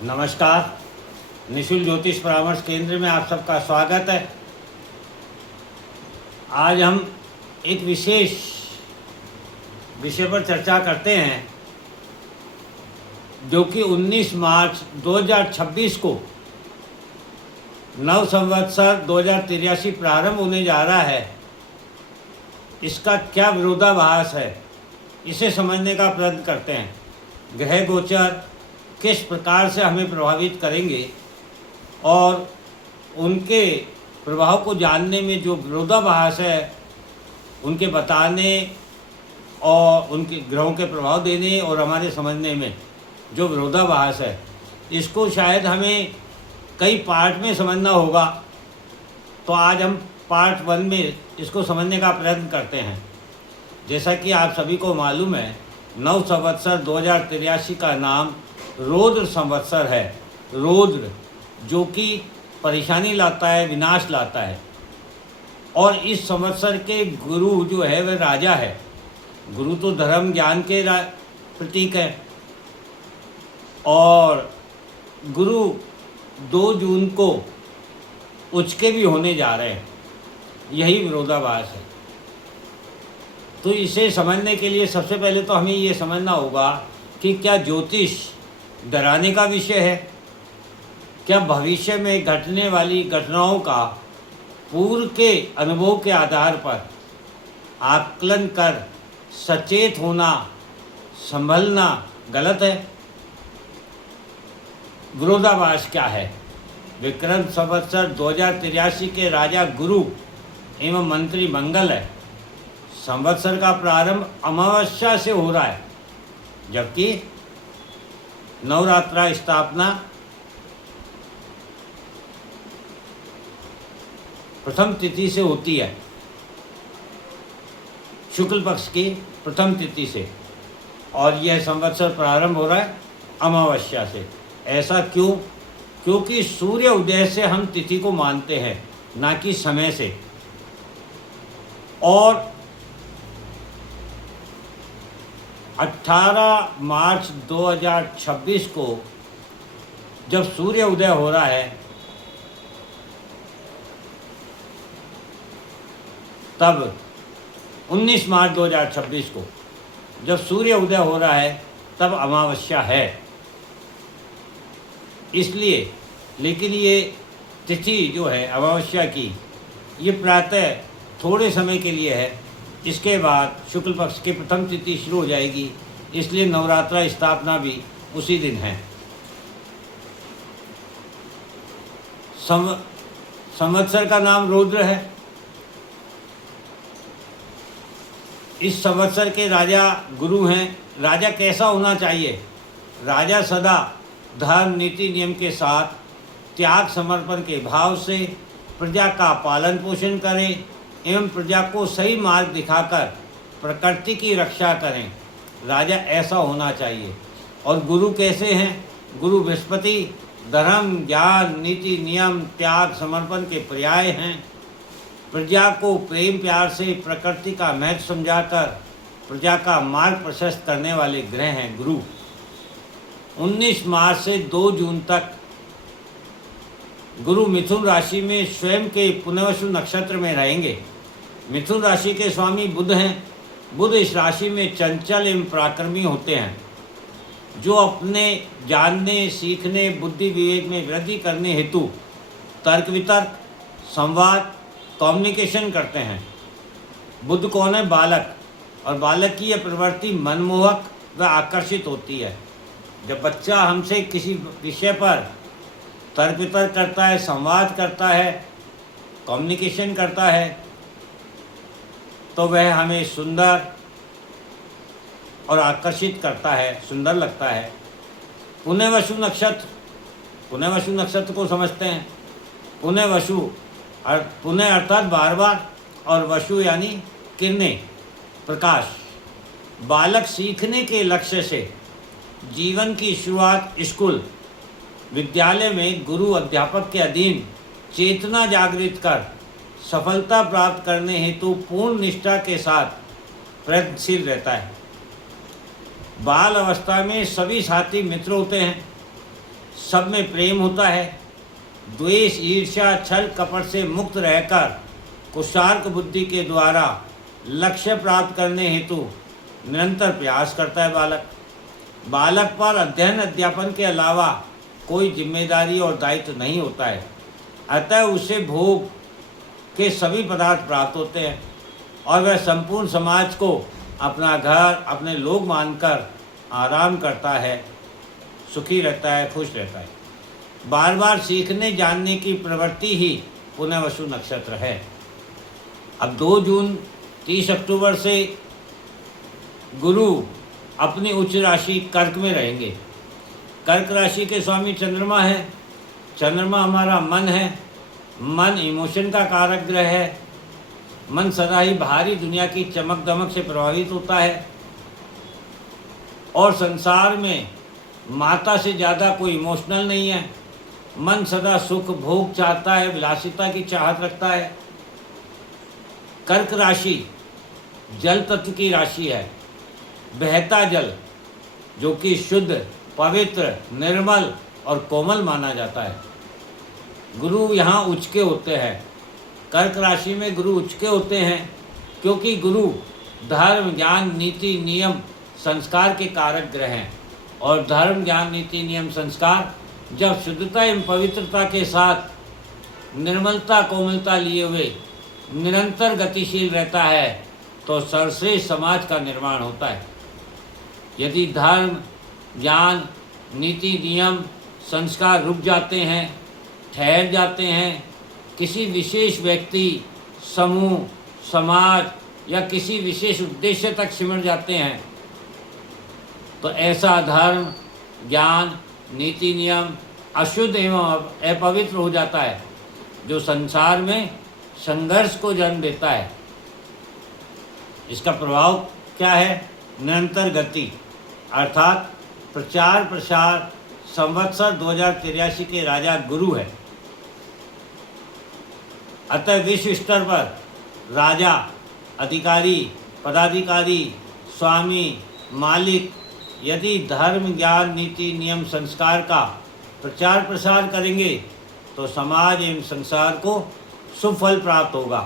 नमस्कार। निशुल्क ज्योतिष परामर्श केंद्र में आप सबका स्वागत है। आज हम एक विशेष विषय पर चर्चा करते हैं जो कि 19 मार्च 2026 को नव संवत्सर 2083 प्रारंभ होने जा रहा है। इसका क्या विरोधाभास है, इसे समझने का प्रयत्न करते हैं। ग्रह गोचर किस प्रकार से हमें प्रभावित करेंगे और उनके प्रभाव को जानने में जो विरोधाभास है उनके बताने और उनके ग्रहों के प्रभाव देने और हमारे समझने में जो विरोधाभास है, इसको शायद हमें कई पार्ट में समझना होगा। तो आज हम पार्ट 1 में इसको समझने का प्रयत्न करते हैं। जैसा कि आप सभी को मालूम है, नव संवत्सर 2083 का नाम रौद्र संवत्सर है। रौद्र जो कि परेशानी लाता है, विनाश लाता है। और इस संवत्सर के गुरु जो है वह राजा है। गुरु तो धर्म ज्ञान के प्रतीक है और गुरु 2 जून को उचके भी होने जा रहे हैं। यही विरोधाभास है। तो इसे समझने के लिए सबसे पहले तो हमें ये समझना होगा कि क्या ज्योतिष डराने का विषय है? क्या भविष्य में घटने वाली घटनाओं का पूर्व के अनुभव के आधार पर आकलन कर सचेत होना, संभलना गलत है? विरोधाभास क्या है? विक्रम संवत्सर 2083 के राजा गुरु एवं मंत्री मंगल है। संवत्सर का प्रारंभ अमावस्या से हो रहा है, जबकि नवरात्रा स्थापना प्रथम तिथि से होती है, शुक्ल पक्ष की प्रथम तिथि से, और यह संवत्सर प्रारंभ हो रहा है अमावस्या से। ऐसा क्यों? क्योंकि सूर्य उदय से हम तिथि को मानते हैं, ना कि समय से। और 18 मार्च 2026 को जब सूर्य उदय हो रहा है, तब 19 मार्च 2026 को जब सूर्य उदय हो रहा है तब अमावस्या है। इसलिए लेकिन ये तिथि जो है अमावस्या की, ये प्रातः थोड़े समय के लिए है। इसके बाद शुक्ल पक्ष की प्रथम तिथि शुरू हो जाएगी। इसलिए नवरात्रा स्थापना भी उसी दिन है। संवत्सर का नाम रौद्र है। इस संवत्सर के राजा गुरु हैं। राजा कैसा होना चाहिए? राजा सदा धर्म, नीति, नियम के साथ त्याग समर्पण के भाव से प्रजा का पालन पोषण करें एवं प्रजा को सही मार्ग दिखाकर प्रकृति की रक्षा करें। राजा ऐसा होना चाहिए। और गुरु कैसे हैं? गुरु बृहस्पति धर्म, ज्ञान, नीति, नियम, त्याग, समर्पण के पर्याय हैं। प्रजा को प्रेम प्यार से प्रकृति का महत्व समझाकर प्रजा का मार्ग प्रशस्त करने वाले ग्रह हैं गुरु। 19 मार्च से 2 जून तक गुरु मिथुन राशि में स्वयं के पुनर्वसु नक्षत्र में रहेंगे। मिथुन राशि के स्वामी बुध हैं। बुध इस राशि में चंचल एवं पराक्रमी होते हैं, जो अपने जानने, सीखने, बुद्धि विवेक में वृद्धि करने हेतु तर्क वितर्क, संवाद, कम्युनिकेशन करते हैं। बुध कौन है? बालक। और बालक की यह प्रवृत्ति मनमोहक व आकर्षित होती है। जब बच्चा हमसे किसी विषय पर तर्क वितर्क करता है, संवाद करता है, कम्युनिकेशन करता है, तो वह हमें सुंदर और आकर्षित करता है, सुंदर लगता है। पुनर्वसु नक्षत्र, पुनर्वसु नक्षत्र को समझते हैं। पुनर्वसु पुनः अर्थात बार बार, और वसु यानी किरणें, प्रकाश। बालक सीखने के लक्ष्य से जीवन की शुरुआत स्कूल, विद्यालय में गुरु अध्यापक के अधीन चेतना जागृत कर सफलता प्राप्त करने हेतु पूर्ण निष्ठा के साथ प्रयत्नशील रहता है। बाल अवस्था में सभी साथी मित्र होते हैं। सब में प्रेम होता है। द्वेष, ईर्ष्या, छल कपट से मुक्त रहकर कुशार्क बुद्धि के द्वारा लक्ष्य प्राप्त करने हेतु निरंतर प्रयास करता है बालक पर अध्ययन अध्यापन के अलावा कोई जिम्मेदारी और दायित्व नहीं होता है। अतः उसे भोग के सभी पदार्थ प्राप्त होते हैं और वह संपूर्ण समाज को अपना घर, अपने लोग मानकर आराम करता है, सुखी रहता है, खुश रहता है। बार बार सीखने जानने की प्रवृत्ति ही पुनर्वसु नक्षत्र है। अब 2 जून 30 अक्टूबर से गुरु अपनी उच्च राशि कर्क में रहेंगे। कर्क राशि के स्वामी चंद्रमा है। चंद्रमा हमारा मन है। मन इमोशन का कारक ग्रह है। मन सदा ही बाहरी दुनिया की चमक दमक से प्रभावित होता है और संसार में माता से ज़्यादा कोई इमोशनल नहीं है। मन सदा सुख भोग चाहता है, विलासिता की चाहत रखता है। कर्क राशि जल तत्व की राशि है। बहता जल जो कि शुद्ध, पवित्र, निर्मल और कोमल माना जाता है। गुरु यहाँ उच्च के होते हैं। कर्क राशि में गुरु उच्च के होते हैं क्योंकि गुरु धर्म, ज्ञान, नीति, नियम, संस्कार के कारक ग्रह हैं। और धर्म, ज्ञान, नीति, नियम, संस्कार जब शुद्धता एवं पवित्रता के साथ निर्मलता, कोमलता लिए हुए निरंतर गतिशील रहता है तो सर्वश्रेष्ठ समाज का निर्माण होता है। यदि धर्म, ज्ञान, नीति, नियम, संस्कार रुक जाते हैं, ठहर जाते हैं, किसी विशेष व्यक्ति, समूह, समाज या किसी विशेष उद्देश्य तक सिमट जाते हैं तो ऐसा धर्म, ज्ञान, नीति, नियम अशुद्ध एवं अपवित्र हो जाता है जो संसार में संघर्ष को जन्म देता है। इसका प्रभाव क्या है? निरंतर गति अर्थात प्रचार प्रसार। संवत्सर 2083 के राजा गुरु है। अतः विश्व स्तर पर राजा, अधिकारी, पदाधिकारी, स्वामी, मालिक यदि धर्म, ज्ञान, नीति, नियम, संस्कार का प्रचार प्रसार करेंगे तो समाज एवं संसार को सुफल प्राप्त होगा।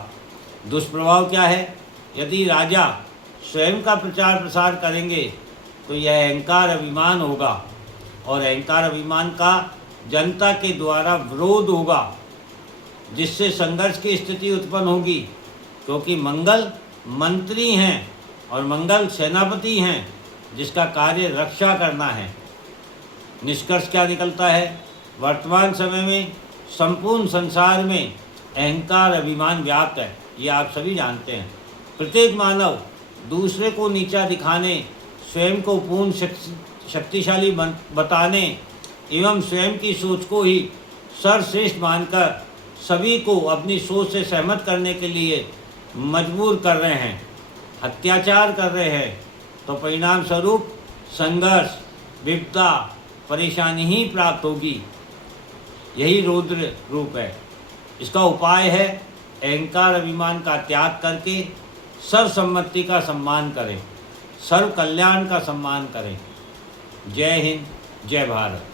दुष्प्रभाव क्या है? यदि राजा स्वयं का प्रचार प्रसार करेंगे तो यह अहंकार अभिमान होगा और अहंकार अभिमान का जनता के द्वारा विरोध होगा जिससे संघर्ष की स्थिति उत्पन्न होगी क्योंकि मंगल मंत्री हैं और मंगल सेनापति हैं जिसका कार्य रक्षा करना है। निष्कर्ष क्या निकलता है? वर्तमान समय में संपूर्ण संसार में अहंकार अभिमान व्याप्त है, ये आप सभी जानते हैं। प्रत्येक मानव दूसरे को नीचा दिखाने, स्वयं को पूर्ण शक्तिशाली बताने एवं स्वयं की सोच को ही सर्वश्रेष्ठ मानकर सभी को अपनी सोच से सहमत करने के लिए मजबूर कर रहे हैं, अत्याचार कर रहे हैं, तो परिणाम स्वरूप संघर्ष, विपदा, परेशानी ही प्राप्त होगी। यही रौद्र रूप है। इसका उपाय है अहंकार अभिमान का त्याग करके सर्वसम्मति का सम्मान करें, सर्व कल्याण का सम्मान करें। जय हिंद, जय भारत।